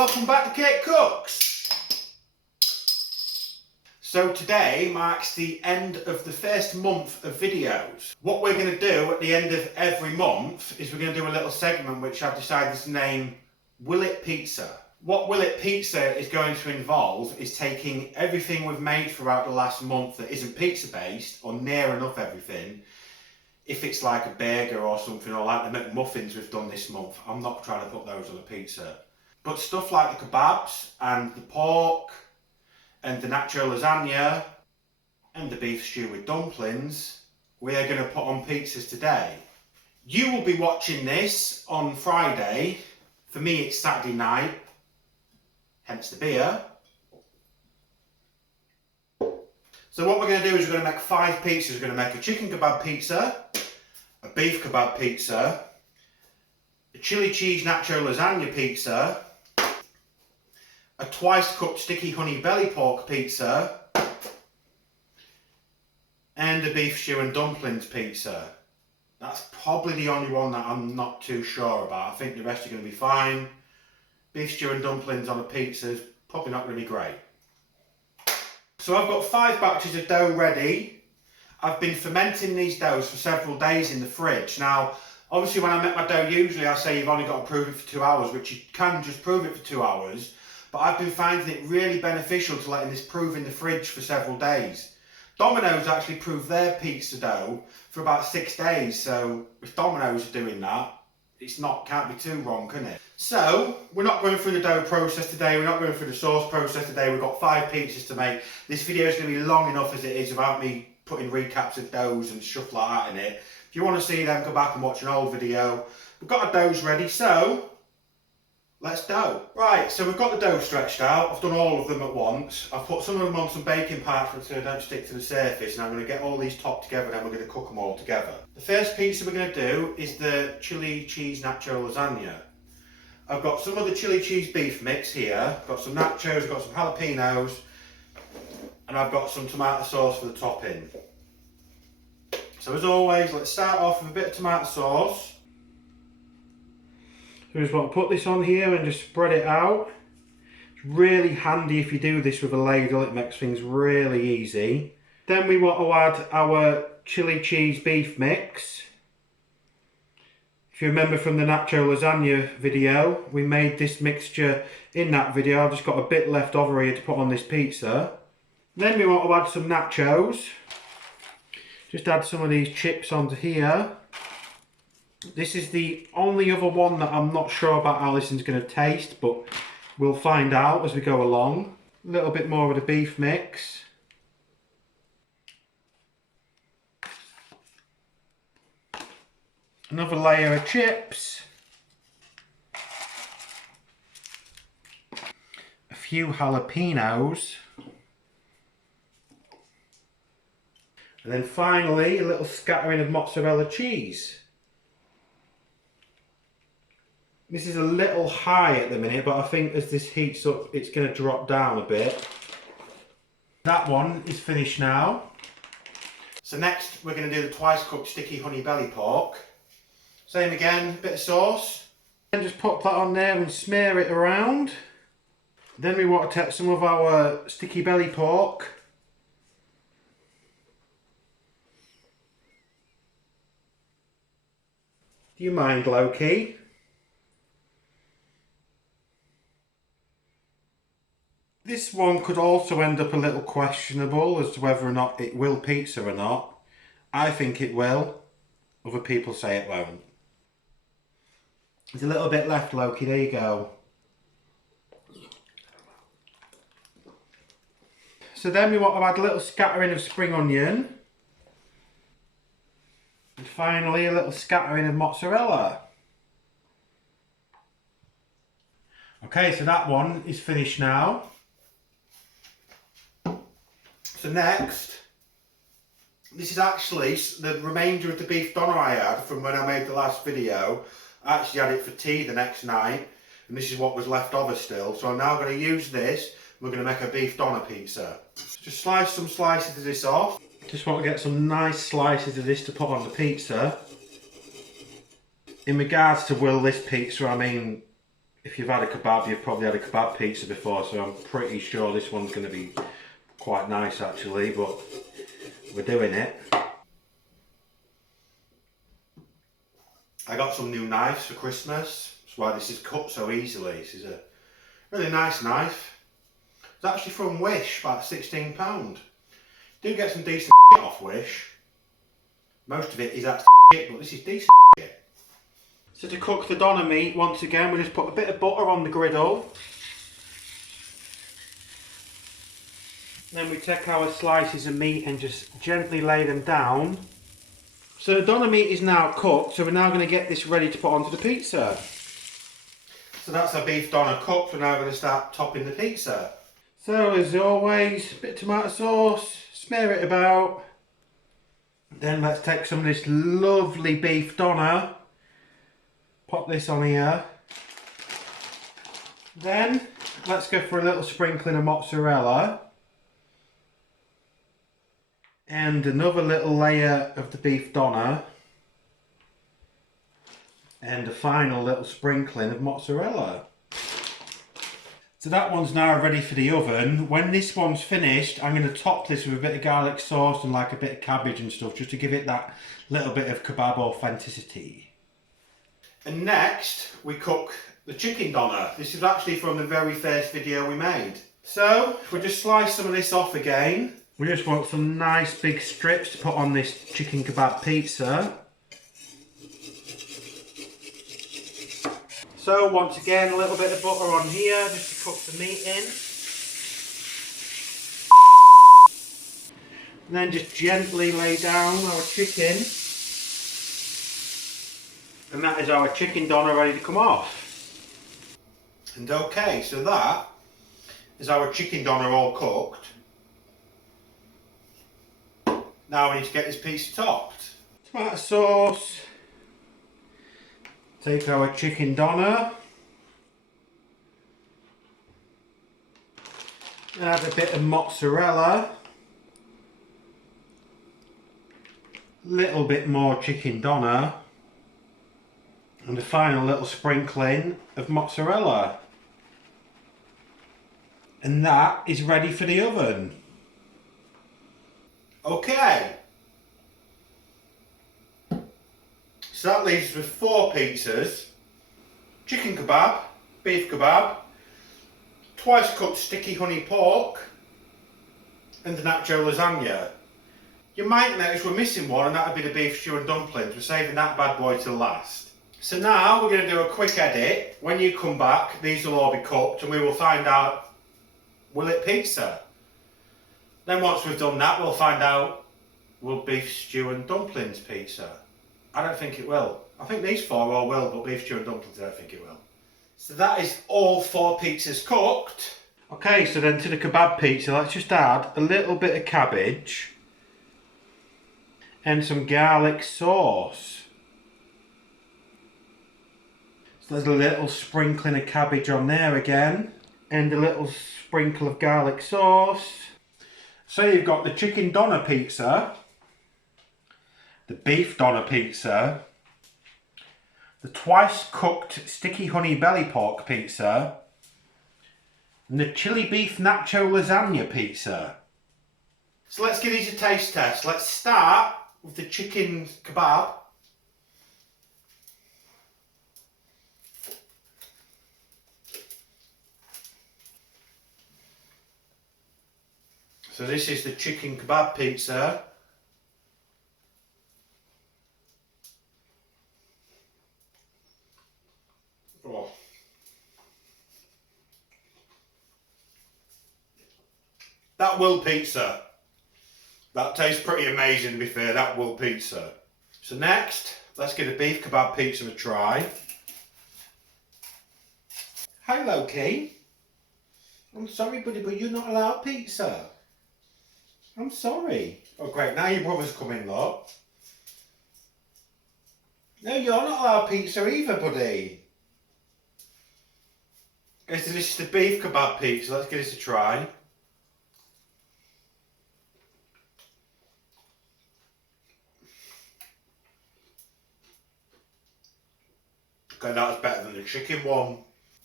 welcome back to Kirk Kooks. So today marks the end of the first month of videos. What we're going to do at the end of every month is we're going to do a little segment which I've decided to name Will It Pizza. What Will It Pizza is going to involve is taking everything we've made throughout the last month that isn't pizza based, or near enough everything. If it's like a burger or something, or like the McMuffins we've done this month, I'm not trying to put those on a pizza. But stuff like the kebabs and the pork and the Nacho Lasagne and the beef stew with dumplings, we are going to put on pizzas today. You will be watching this on Friday. For me it's Saturday night, hence the beer. So what we're going to do is we're going to make 5 pizzas. We're going to make a chicken kebab pizza, a beef kebab pizza, a chili cheese nacho lasagna pizza, a twice cooked sticky honey belly pork pizza, and a beef stew and dumplings pizza. That's probably the only one that I'm not too sure about. I think the rest are going to be fine. Beef stew and dumplings on a pizza is probably not really great. So I've got 5 batches of dough ready. I've been fermenting these doughs for several days in the fridge. Now, obviously when I make my dough, usually I say you've only got to prove it for 2 hours, which you can just prove it for 2 hours. But I've been finding it really beneficial to letting this prove in the fridge for several days. Domino's actually proved their pizza dough for about 6 days. So if Domino's are doing that, can't be too wrong, can it? So we're not going through the dough process today. We're not going through the sauce process today. We've got 5 pizzas to make. This video is going to be long enough as it is about me putting recaps of doughs and stuff like that in it. If you want to see them, go back and watch an old video. We've got our doughs ready, so let's dough. Right, so we've got the dough stretched out. I've done all of them at once. I've put some of them on some baking parchment so they don't stick to the surface, and I'm going to get all these topped together and then we're going to cook them all together. The first pizza we're going to do is the chili cheese nacho lasagna. I've got some of the chili cheese beef mix here. I've got some nachos, I've got some jalapenos, and I've got some tomato sauce for the topping. So as always, let's start off with a bit of tomato sauce. So I just want to put this on here and just spread it out. It's really handy if you do this with a ladle, it makes things really easy. Then we want to add our chili cheese beef mix. If you remember from the Nacho Lasagna video, we made this mixture in that video. I've just got a bit left over here to put on this pizza. Then we want to add some nachos. Just add some of these chips onto here. This is the only other one that I'm not sure about Alison's going to taste, but we'll find out as we go along. A little bit more of the beef mix. Another layer of chips. A few jalapenos. And then finally a little scattering of mozzarella cheese. This is a little high at the minute, but I think as this heats up, it's going to drop down a bit. That one is finished now. So next, we're going to do the twice cooked sticky honey belly pork. Same again, bit of sauce. Then just pop that on there and smear it around. Then we want to take some of our sticky belly pork. Do you mind, Loki? This one could also end up a little questionable as to whether or not it will pizza or not. I think it will. Other people say it won't. There's a little bit left, Loki. There you go. So then we want to add a little scattering of spring onion. And finally a little scattering of mozzarella. Okay, so that one is finished now. So next, this is actually the remainder of the beef doner I had from when I made the last video. I actually had it for tea the next night, and this is what was left over still. So I'm now going to use this. We're going to make a beef doner pizza. Just slice some slices of this off. Just want to get some nice slices of this to put on the pizza. In regards to will this pizza, I mean, If you've had a kebab, you've probably had a kebab pizza before, so I'm pretty sure this one's going to be quite nice actually, but we're doing it. I got some new knives for Christmas. That's why this is cut so easily. This is a really nice knife. It's actually from Wish, about £16. Do get some decent shit off Wish. Most of it is actually shit, but this is decent shit. So to cook the doner meat, once again, we just put a bit of butter on the griddle. Then we take our slices of meat and just gently lay them down. So the doner meat is now cooked, so we're now going to get this ready to put onto the pizza. So that's our beef doner cooked, we're now going to start topping the pizza. So as always, a bit of tomato sauce, smear it about. Then let's take some of this lovely beef doner, pop this on here. Then let's go for a little sprinkling of mozzarella. And another little layer of the beef doner. And a final little sprinkling of mozzarella. So that one's now ready for the oven. When this one's finished, I'm going to top this with a bit of garlic sauce and like a bit of cabbage and stuff, just to give it that little bit of kebab authenticity. And next, we cook the chicken doner. This is actually from the very first video we made. So, we'll just slice some of this off again. We just want some nice big strips to put on this chicken kebab pizza. So once again, a little bit of butter on here just to cook the meat in. And then just gently lay down our chicken. And that is our chicken doner ready to come off. And okay, so that is our chicken doner all cooked. Now we need to get this pizza topped. Tomato sauce. Take our chicken doner. Add a bit of mozzarella. Little bit more chicken doner. And a final little sprinkling of mozzarella. And that is ready for the oven. Okay, so that leaves us with 4 pizzas: chicken kebab, beef kebab, twice cooked sticky honey pork, and the Nacho lasagna. You might notice we're missing one, and that would be the beef stew and dumplings. We're saving that bad boy till last. So now we're going to do a quick edit. When you come back, these will all be cooked and we will find out, will it pizza? Then once we've done that, we'll find out, will beef stew and dumplings pizza? I don't think it will. I think these 4 all will, but beef stew and dumplings, I don't think it will. So that is all 4 pizzas cooked. Okay, so then to the kebab pizza, let's just add a little bit of cabbage and some garlic sauce. So there's a little sprinkling of cabbage on there again, and a little sprinkle of garlic sauce. So you've got the chicken doner pizza, the beef doner pizza, the twice cooked sticky honey belly pork pizza, and the chili beef nacho lasagna pizza. So let's give these a taste test. Let's start with the chicken kebab. So this is the chicken kebab pizza. Oh. That will pizza. That tastes pretty amazing, to be fair. That will pizza. So next, let's give the beef kebab pizza a try. Hi Loki. I'm sorry buddy, but you're not allowed pizza. I'm sorry. Oh great, now your brother's coming, look. No, you're not allowed pizza either, buddy. Okay, so this is the beef kebab pizza. Let's give this a try. Okay, that was better than the chicken one.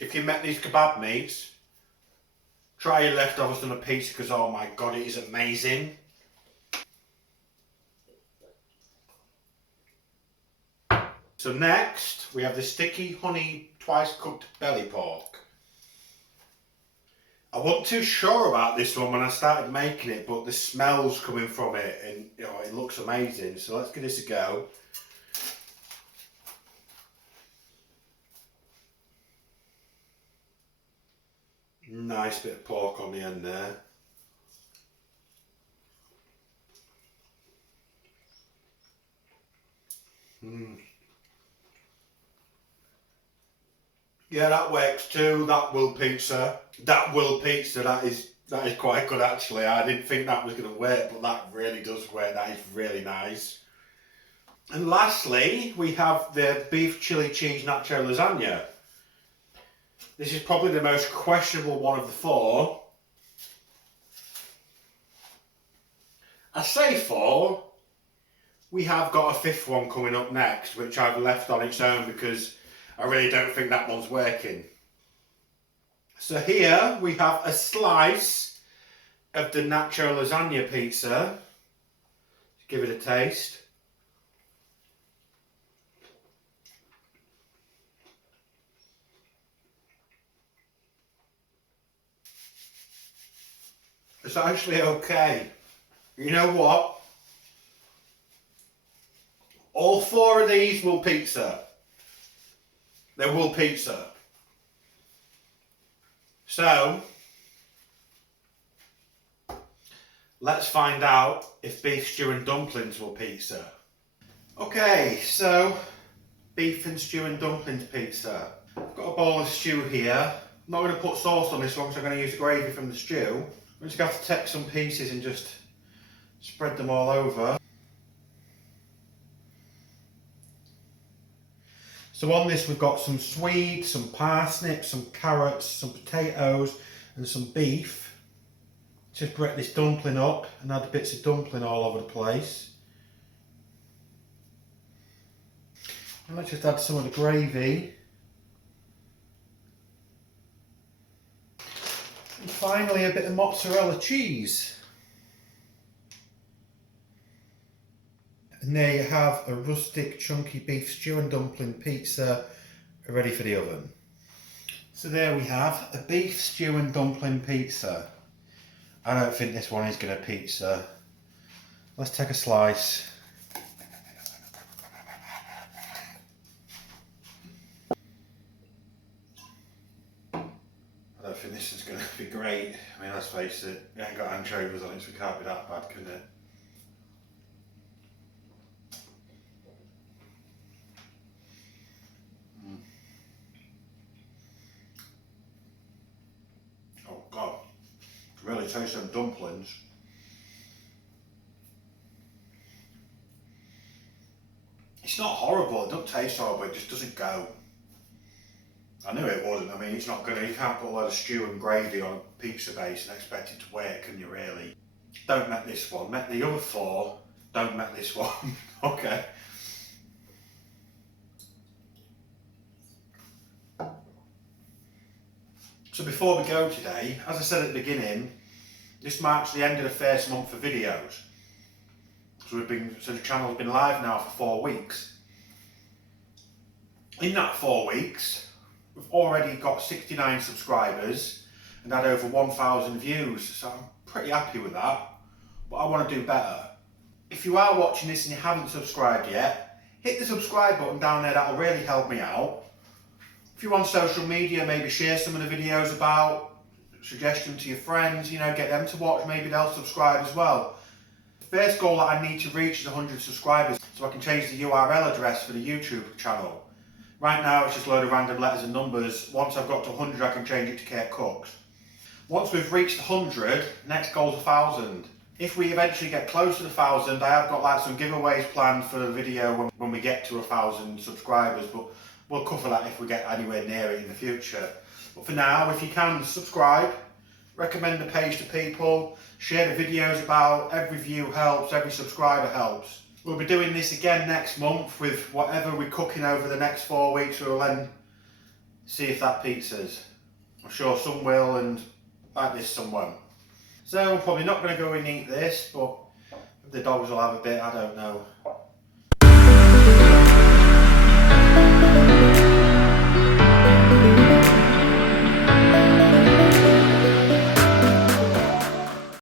If you make these kebab meats, try your leftovers on a pizza because oh my god, it is amazing. So next, we have the sticky honey twice cooked belly pork. I wasn't too sure about this one when I started making it, but the smell's coming from it and you know, it looks amazing. So let's give this a go. Nice bit of pork on the end there. Yeah, that works too. That will pizza. That is quite good actually. I didn't think that was going to work, but that really does work. That is really nice. And lastly, we have the beef chili cheese nacho lasagna. This is probably the most questionable one of the four. I say four. We have got a fifth one coming up next, which I've left on its own because I really don't think that one's working. So here we have a slice of the nacho lasagna pizza. Give it a taste. It's actually okay. You know what? All four of these will pizza. They will pizza. So, let's find out if beef stew and dumplings will pizza. Okay, so beef and stew and dumplings pizza. I've got a bowl of stew here. I'm not going to put sauce on this one because I'm going to use the gravy from the stew. I'm just going to have to take some pieces and just spread them all over. So on this we've got some swede, some parsnips, some carrots, some potatoes and some beef. Just break this dumpling up and add bits of dumpling all over the place. And let's just add some of the gravy. And finally a bit of mozzarella cheese. And there you have a rustic chunky beef stew and dumpling pizza ready for the oven. So there we have a beef stew and dumpling pizza. I don't think this one is going to pizza. Let's take a slice. I don't think this is going to be great. I mean, let's face it, it ain't got anchovies on it, so it can't be that bad, can it? Oh God, really taste them dumplings. It's not horrible, it doesn't taste horrible, it just doesn't go. I knew it wasn't. I mean, it's not gonna, you can't put a lot of stew and gravy on a pizza base and expect it to work, can you really? Don't make this one, make the other four, don't make this one, okay? So before we go today, as I said at the beginning, this marks the end of the first month of videos. So the channel's been live now for 4 weeks. In that 4 weeks, we've already got 69 subscribers and had over 1,000 views, so I'm pretty happy with that, but I want to do better. If you are watching this and you haven't subscribed yet, hit the subscribe button down there, that'll really help me out. If you're on social media, maybe share some of the videos about, suggest them to your friends, you know, get them to watch, maybe they'll subscribe as well. The first goal that I need to reach is 100 subscribers so I can change the URL address for the YouTube channel. Right now it's just a load of random letters and numbers. Once I've got to 100 I can change it to Kirk Kooks. Once we've reached 100, next goal is 1,000. If we eventually get close to the 1,000, I have got like some giveaways planned for the video when we get to 1,000 subscribers, but we'll cover that if we get anywhere near it in the future. But for now, if you can, subscribe, recommend the page to people, share the videos about, every view helps, every subscriber helps. We'll be doing this again next month with whatever we're cooking over the next 4 weeks. We'll then See if that pizzas. I'm sure some will, and like this some won't. So I'm probably not going to go and eat this, but the dogs will have a bit, I don't know.